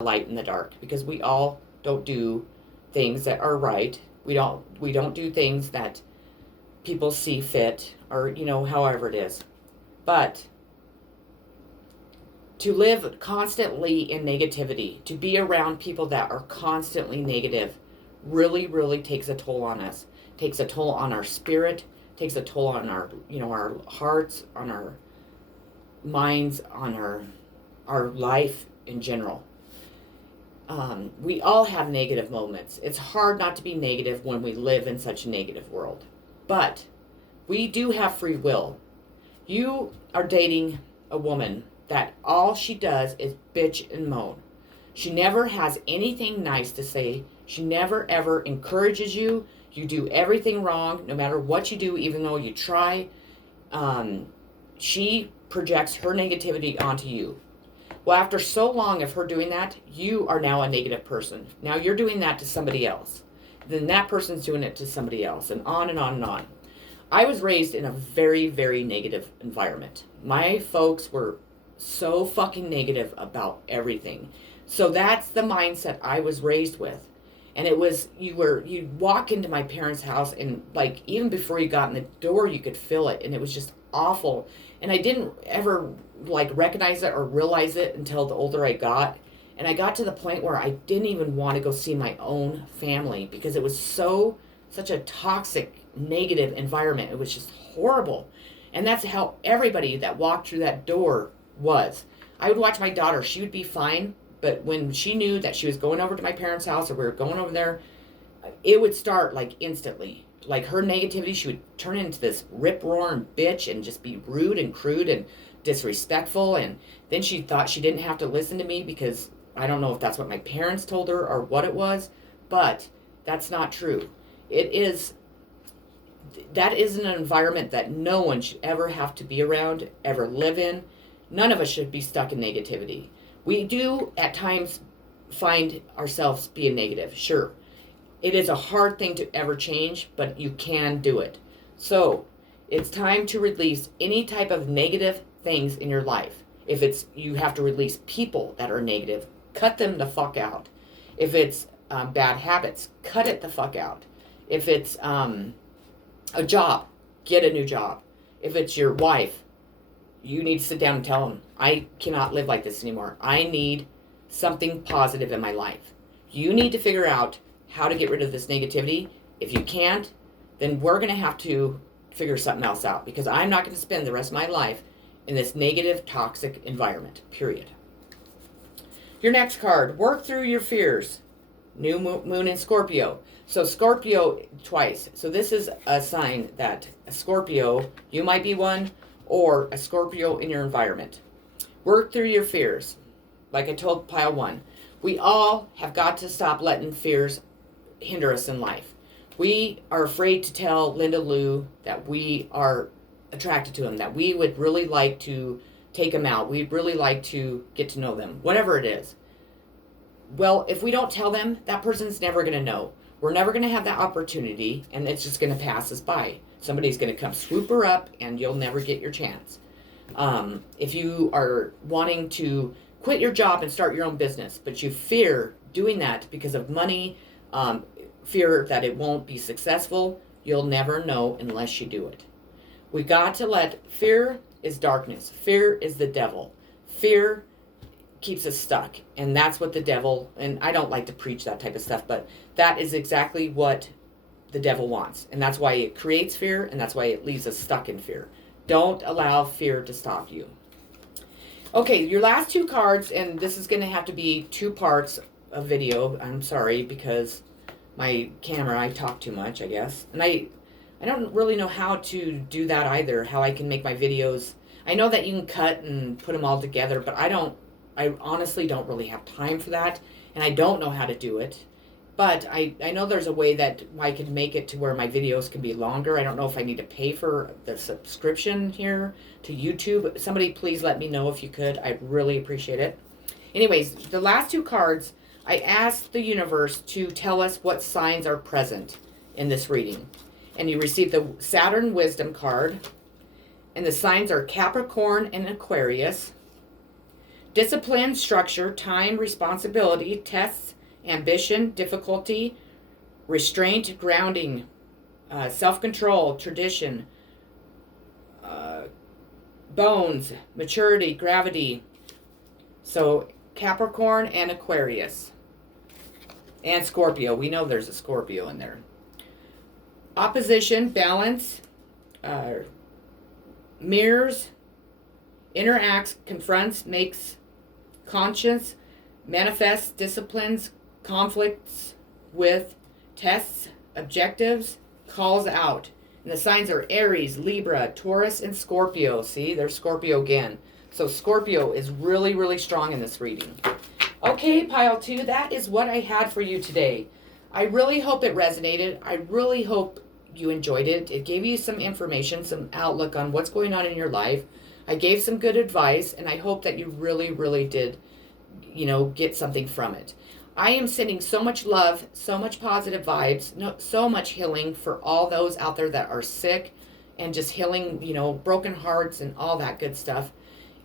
light in the dark, because we all don't do things that are right. We don't do things that people see fit, or however it is. But to live constantly in negativity, to be around people that are constantly negative, really, really takes a toll on us. Takes a toll on our spirit, takes a toll on our hearts, on our minds, on our life in general. We all have negative moments. It's hard not to be negative when we live in such a negative world. But we do have free will. You are dating a woman that all she does is bitch and moan. She never has anything nice to say. She never ever encourages you. You do everything wrong, no matter what you do, even though you try. She projects her negativity onto you. Well, after so long of her doing that, you are now a negative person. Now you're doing that to somebody else. Then that person's doing it to somebody else, and on and on and on. I was raised in a very, very negative environment. My folks were so fucking negative about everything. So that's the mindset I was raised with. And it was, you'd walk into my parents' house, and like, even before you got in the door, you could feel it. And it was just awful. And I didn't ever like recognize it or realize it until the older I got. And I got to the point where I didn't even want to go see my own family, because it was such a toxic, negative environment. It was just horrible. And that's how everybody that walked through that door was. I would watch my daughter. She would be fine. But when she knew that she was going over to my parents' house, or we were going over there, it would start like instantly. Like her negativity, she would turn into this rip-roaring bitch and just be rude and crude and disrespectful. And then she thought she didn't have to listen to me, because I don't know if that's what my parents told her or what it was, but that's not true. That is an environment that no one should ever have to be around, ever live in. None of us should be stuck in negativity. We do at times find ourselves being negative, sure. It is a hard thing to ever change, but you can do it. So it's time to release any type of negative things in your life. If it's, you have to release people that are negative, cut them the fuck out. If it's bad habits, cut it the fuck out. If it's a job, get a new job. If it's your wife, you need to sit down and tell them, I cannot live like this anymore. I need something positive in my life. You need to figure out how to get rid of this negativity. If you can't, then we're going to have to figure something else out, because I'm not going to spend the rest of my life in this negative, toxic environment, period. Your next card, work through your fears. New moon in Scorpio. So Scorpio twice. So this is a sign that a Scorpio, you might be one, or a Scorpio in your environment. Work through your fears. Like I told pile one, we all have got to stop letting fears hinder us in life. We are afraid to tell Linda Lou that we are attracted to him, that we would really like to take him out. We'd really like to get to know them, whatever it is. Well, if we don't tell them, that person's never going to know. We're never going to have that opportunity, and it's just going to pass us by. Somebody's going to come swoop her up, and you'll never get your chance. If you are wanting to quit your job and start your own business, but you fear doing that because of money, fear that it won't be successful, you'll never know unless you do it. We got to fear is darkness. Fear is the devil. Fear keeps us stuck, and that's what the devil, and I don't like to preach that type of stuff, but that is exactly what the devil wants, and that's why it creates fear, and that's why it leaves us stuck in fear. Don't allow fear to stop you. Okay, your last two cards, and this is going to have to be 2 parts of video. I'm sorry, because my camera, I talk too much, I guess, and I don't really know how to do that either, how I can make my videos. I know that you can cut and put them all together, but I honestly don't really have time for that, and I don't know how to do it. But I know there's a way that I can make it to where my videos can be longer. I don't know if I need to pay for the subscription here to YouTube. Somebody please let me know if you could. I'd really appreciate it. Anyways, the last 2 cards, I asked the universe to tell us what signs are present in this reading. And you receive the Saturn Wisdom card. And the signs are Capricorn and Aquarius. Discipline, structure, time, responsibility, tests, ambition, difficulty, restraint, grounding, self-control, tradition, bones, maturity, gravity. So Capricorn and Aquarius. And Scorpio. We know there's a Scorpio in there. Opposition, balance, mirrors, interacts, confronts, makes conscience, manifests, disciplines, conflicts with, tests, objectives, calls out. And the signs are Aries, Libra, Taurus, and Scorpio. See, there's Scorpio again. So Scorpio is really, really strong in this reading. Okay, pile 2, that is what I had for you today. I really hope it resonated. I really hope you enjoyed it. It gave you some information, some outlook on what's going on in your life. I gave some good advice, and I hope that you really, really did, get something from it. I am sending so much love, so much positive vibes, so much healing for all those out there that are sick, and just healing, broken hearts and all that good stuff.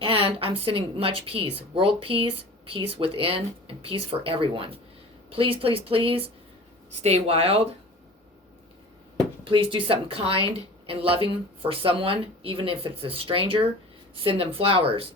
And I'm sending much peace, world peace, peace within, and peace for everyone. Please, please, please stay wild. Please do something kind and loving for someone, even if it's a stranger. Send them flowers.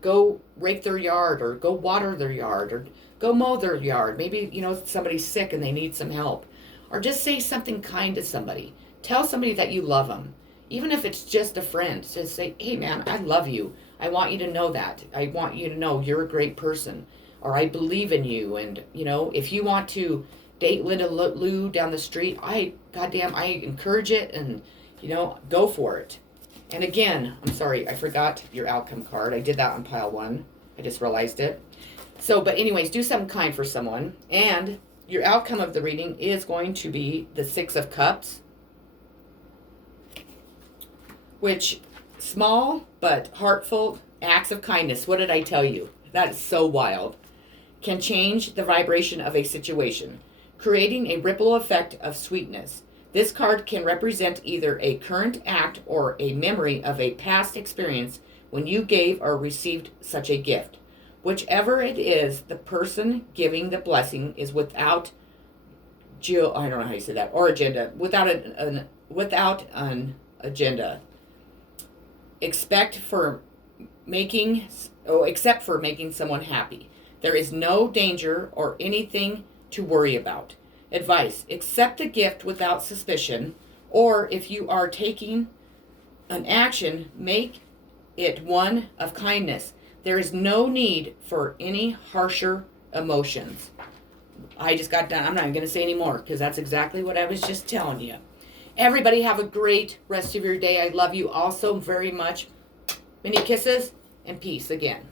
Go rake their yard, or go water their yard, or go mow their yard. Maybe, somebody's sick and they need some help. Or just say something kind to somebody. Tell somebody that you love them. Even if it's just a friend. Just say, hey man, I love you. I want you to know that. I want you to know you're a great person. Or I believe in you. And, if you want to date Linda Lou down the street, I encourage it, and, go for it. And again, I'm sorry, I forgot your outcome card. I did that on pile 1. I just realized it. So, but anyways, do something kind for someone. And your outcome of the reading is going to be the 6 of Cups, which small but heartfelt acts of kindness. What did I tell you? That is so wild. Can change the vibration of a situation, creating a ripple effect of sweetness. This card can represent either a current act or a memory of a past experience when you gave or received such a gift. Whichever it is, the person giving the blessing is without I don't know how you say that, or agenda, without an agenda. Except for making someone happy. There is no danger or anything to worry about. Advice: accept the gift without suspicion, or if you are taking an action, make it one of kindness. There is no need for any harsher emotions. I just got done. I'm not even going to say any more, because that's exactly what I was just telling you. Everybody have a great rest of your day. I love you all so very much. Many kisses and peace again.